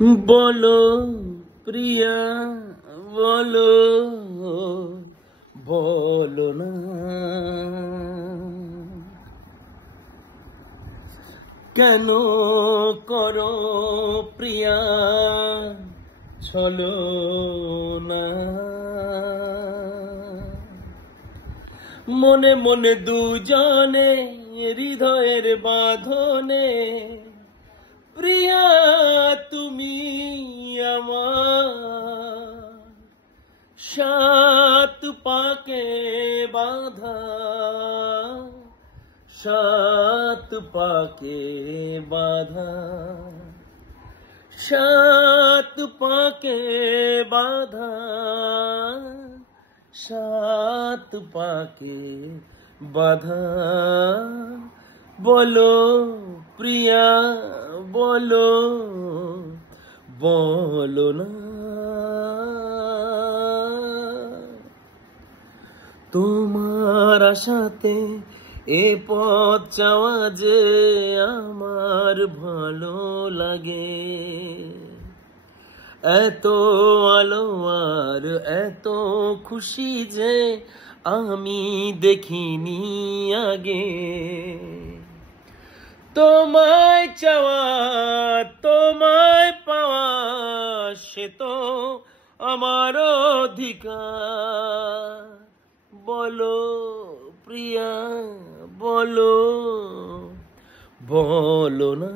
বলো প্রিয়া বলো, বলো না কেন করো প্রিয়া ছলো না। মনে মনে দুজনে হৃদয়ের বাঁধনে, প্রিয়া তুমি আমার সাত পাকে বাঁধা, সাত পাকে বাঁধা, সাত পাকে বাঁধা, সাত পাকে বাঁধা। বলো প্রিয়া বলো, বলো না তোমার আশাতে এ পথ চাওয়া যে আমার ভালো লাগে। এত আলো আর এত খুশি যে আমি দেখিনি আগে। তোমায় চাওয়া তোমায় পাওয়া সে তো আমার অধিকার। বলো প্রিয়া বলো, বলো না।